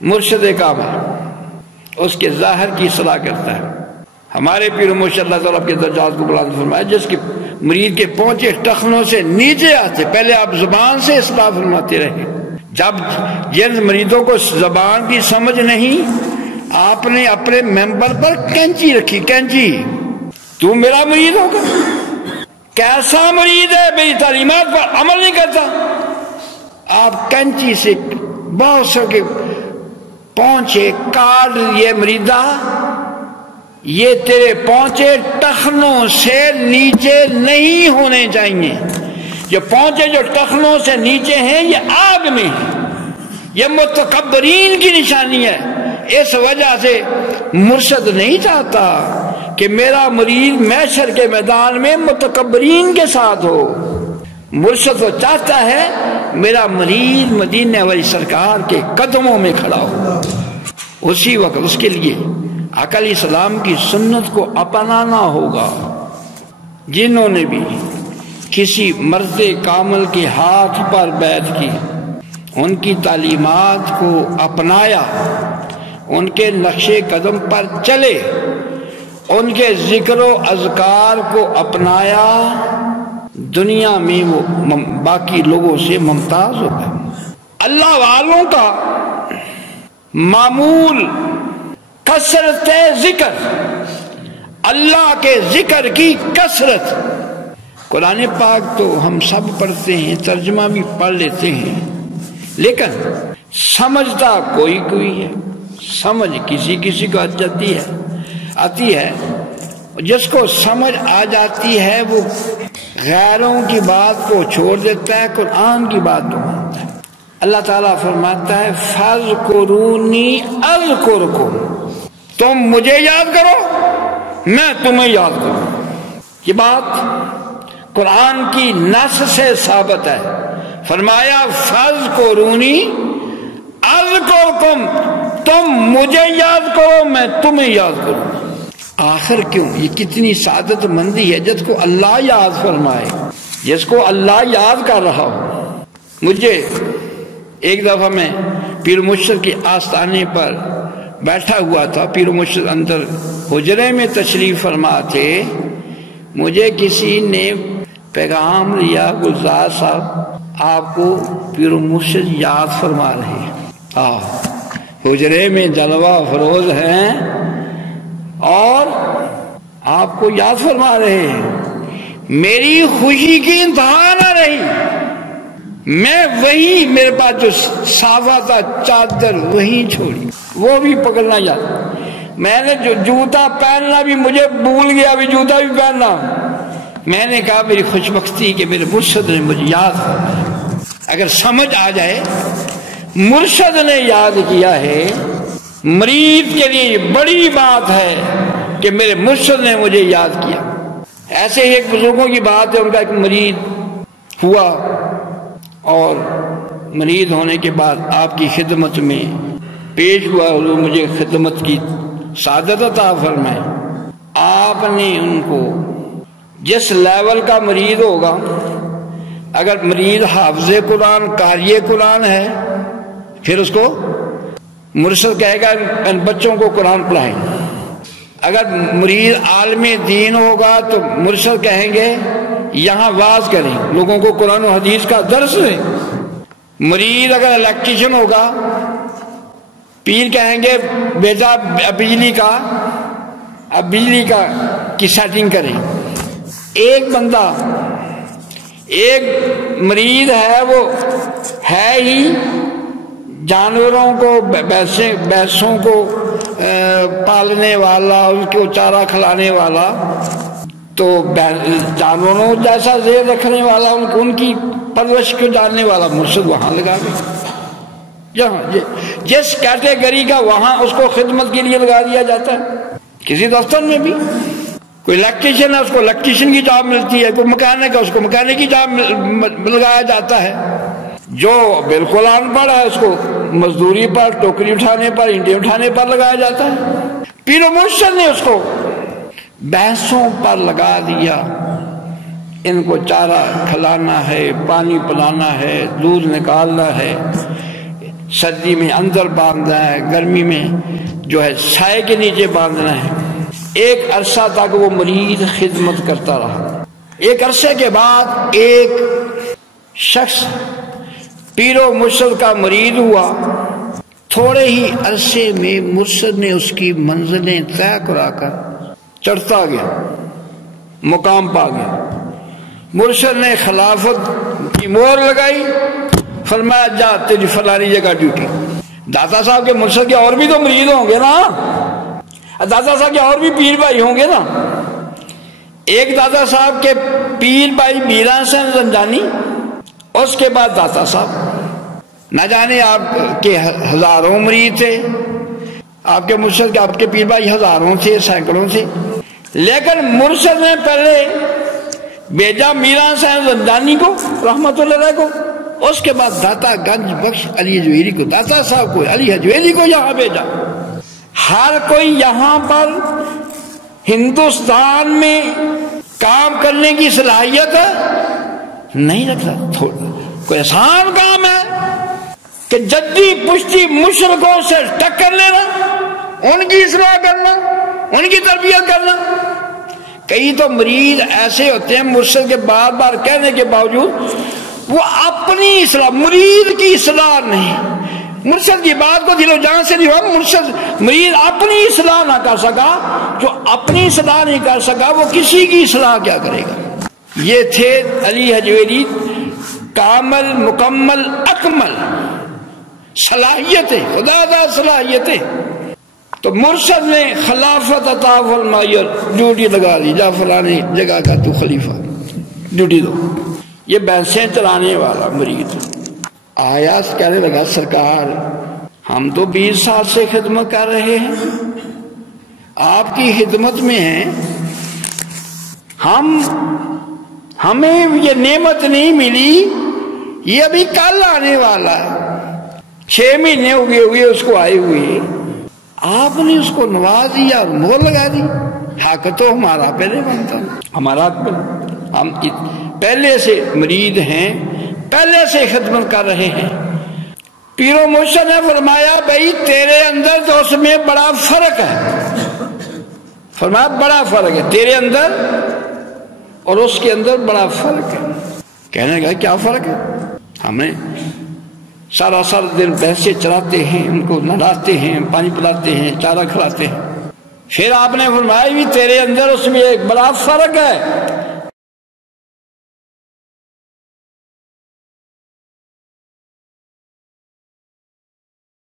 مرشد کامل اس کے ظاہر کی اصلاح کرتا ہے۔ ہمارے پیر مرشد اللہ تعالیٰ کے درجات کو بلند فرمائے، جس کے مرید کے پہنچے ٹخنوں سے نیچے آتے، پہلے آپ زبان سے اصلاح فرماتے رہے، جب جن مریدوں کو زبان کی سمجھ نہیں، آپ نے اپنے ممبر پر کینچی رکھی، کینچی، تو میرا مرید ہوگا؟ کیسا مرید ہے میری تعلیمات پر عمل نہیں کرتا؟ آپ کینچی سے بہت سو کے پہنچے کاٹ لیے، مریدہ یہ تیرے پہنچے ٹخنوں سے نیچے نہیں ہونے چاہیے، جو پہنچے جو ٹخنوں سے نیچے ہیں یہ آگ میں ہیں، یہ متکبرین کی نشانی ہے۔ اس وجہ سے مرشد نہیں چاہتا کہ میرا مرید محشر کے میدان میں متکبرین کے ساتھ ہو، مرشد تو چاہتا ہے میرا مرید مدینہ والی سرکار کے قدموں میں کھڑا ہو۔ اسی وقت اس کے لیے آقا علیہ السلام کی سنت کو اپنانا ہوگا۔ جنہوں نے بھی کسی مرد کامل کے ہاتھ پر بیعت کی، ان کی تعلیمات کو اپنایا، ان کے نقش قدم پر چلے، ان کے ذکر و اذکار کو اپنایا، دنیا میں وہ باقی لوگوں سے ممتاز ہو گئے۔ اللہ والوں کا معمول کثرت ذکر، اللہ کے ذکر کی کثرت۔ قرآن پاک تو ہم سب پڑھتے ہیں، ترجمہ بھی پڑھ لیتے ہیں، لیکن سمجھتا کوئی کوئی ہے، سمجھ کسی کسی کو آتی ہے، جس کو سمجھ آ جاتی ہے وہ غیروں کی بات کو چھوڑ دیتا ہے، قرآن کی بات تو مانتا ہے۔ اللہ تعالیٰ فرماتا ہے فَاذْكُرُونِي أَذْكُرْكُمْ، تم مجھے یاد کرو میں تمہیں یاد کروں۔ یہ بات قرآن کی نص سے ثابت ہے۔ فرمایا فَاذْكُرُونِي أَذْكُرْكُمْ، تم مجھے یاد کرو میں تمہیں یاد کروں۔ آخر کیوں؟ یہ کتنی سعادت مندی ہے جس کو اللہ یاد فرمائے، جس کو اللہ یاد کر رہا ہو۔ مجھے ایک دفعہ میں پیر مرشد کے آستانے پر بیٹھا ہوا تھا، پیر مرشد اندر حجرے میں تشریف فرما تھے، مجھے کسی نے پیغام دیا گلزار صاحب آپ کو پیر مرشد یاد فرما رہے ہیں، حجرے میں جلوہ افروز ہیں اور آپ کو یاد فرما رہے ہیں۔ میری خوشی کی انتہا نہ رہی، میں وہی میرے پاس جو صافہ تھا چادر وہیں چھوڑی، وہ بھی پکڑنا یاد، میں نے جو جوتا پہننا بھی مجھے بھول گیا، بھی جوتا بھی پہننا، میں نے کہا میری خوش بختی کہ میرے مرشد نے مجھے یاد فرمایا۔ اگر سمجھ آ جائے مرشد نے یاد کیا ہے، مرید کے لیے یہ بڑی بات ہے کہ میرے مرشد نے مجھے یاد کیا۔ ایسے ہی ایک بزرگوں کی بات ہے، ان کا ایک مرید ہوا اور مرید ہونے کے بعد آپ کی خدمت میں پیش ہوا، حضور مجھے خدمت کی سعادت عطا فرمائے۔ آپ نے ان کو جس لیول کا مرید ہوگا، اگر مرید حافظ قرآن قاری قرآن ہے پھر اس کو مرشد کہے گا ان بچوں کو قرآن پڑھائیں، اگر مرید عالم دین ہوگا تو مرشد کہیں گے یہاں واز کریں، لوگوں کو قرآن و حدیث کا درس دیں۔ مرید اگر الیکٹریشین ہوگا پیر کہیں گے بیٹا بجلی کا کی سیٹنگ کریں۔ ایک بندہ ایک مرید ہے، وہ ہے ہی جانوروں کو بیسوں کو پالنے والا، ان کو چارہ کھلانے والا، تو جانوروں جیسا ذہن رکھنے والا، ان کی پرورش کو جاننے والا مرشد وہاں لگا دے، جہاں جس کیٹیگری کا وہاں اس کو خدمت کے لیے لگا دیا جاتا ہے۔ کسی دفتر میں بھی کوئی الیکٹریشین ہے، اس کو الیکٹریشین کی جاب ملتی ہے، کوئی مکینک ہے، اس کو مکینک کی جاب لگایا جاتا ہے۔ جو بالکل ان پڑھ ہے اس کو مزدوری پر، ٹوکری اٹھانے پر، اینٹیں اٹھانے پر لگایا جاتا ہے۔ پیر و مرشد نے اس کو بھینسوں پر لگا دیا، ان کو چارہ کھلانا ہے، پانی پلانا ہے، دودھ نکالنا ہے، سردی میں اندر باندھنا ہے، گرمی میں جو ہے سائے کے نیچے باندھنا ہے۔ ایک عرصہ تک وہ مریض خدمت کرتا رہا۔ ایک عرصے کے بعد ایک شخص پیر و مرشد کا مرید ہوا، تھوڑے ہی عرصے میں مرشد نے اس کی منزلیں طے کرا کر چڑھتا گیا، مقام پا گیا۔ مرشد نے خلافت کی مہر لگائی، فرمایا جا تیری فلانی جگہ ڈیوٹی۔ داتا صاحب کے مرشد کے اور بھی تو مرید ہوں گے نا، داتا صاحب کے اور بھی پیر بھائی ہوں گے نا۔ ایک داتا صاحب کے پیر بھائی میران حسین زندانی، اس کے بعد داتا صاحب، نہ جانے آپ کے ہزاروں مرید تھے، آپ کے مرشد کے، آپ کے پیر بھائی ہزاروں تھے، سینکڑوں تھے، لیکن مرشد نے پہلے بھیجا میران حسین زندانی کو رحمت اللہ علیہ کو، اس کے بعد داتا گنج بخش علی حجویری کو، داتا صاحب کو، علی حجویری کو یہاں بھیجا۔ ہر کوئی یہاں پر ہندوستان میں کام کرنے کی صلاحیت نہیں رکھتا۔ کوئی آسان کام ہے کہ جدی پشتی مشرکوں سے ٹکر لینا، ان کی اصلاح کرنا، ان کی تربیت کرنا۔ کئی تو مرید ایسے ہوتے ہیں مرشد کے بار بار کہنے کے باوجود وہ اپنی اصلاح، مرید کی اصلاح نہیں، مرشد کی بات کو دل و جان سے نہیں ہوا، مرید اپنی اصلاح نہ کر سکا، جو اپنی اصلاح نہیں کر سکا وہ کسی کی اصلاح کیا کرے گا۔ یہ تھے علی حجویری، کامل، مکمل، اکمل صلاحیتیں، خدا دا صلاحیتیں۔ تو مرشد نے خلافت عطا فرمائی اور ڈیوٹی لگا دی، جا فلانی جگہ کا تو خلیفہ، ڈیوٹی دو۔ یہ بھینسیں چلانے والا مرید آیا، کہنے لگا سرکار ہم تو 20 سال سے خدمت کر رہے ہیں، آپ کی خدمت میں ہیں، ہمیں یہ نعمت نہیں ملی، یہ ابھی کل آنے والا ہے، 6 مہینے ہوئے اس کو آئے ہوئے، آپ نے اس کو نواز دیا اور مہر لگا دی۔ حق تو ہمارا پہلے بنتا، ہمارا ہم پہلے سے مرید ہیں، پہلے سے خدمت کر رہے ہیں۔ پیر و مرشد نے فرمایا بھائی تیرے اندر تو اس میں بڑا فرق ہے، فرمایا بڑا فرق ہے تیرے اندر اور اس کے اندر، بڑا فرق ہے۔ کہنے لگا کیا فرق ہے؟ ہمیں سارا دن بھینسیں چراتے ہیں، ان کو نہلاتے ہیں، پانی پلاتے ہیں، چارہ کھلاتے ہیں۔ پھر آپ نے فرمایا بھی تیرے اندر اس میں ایک بڑا فرق ہے،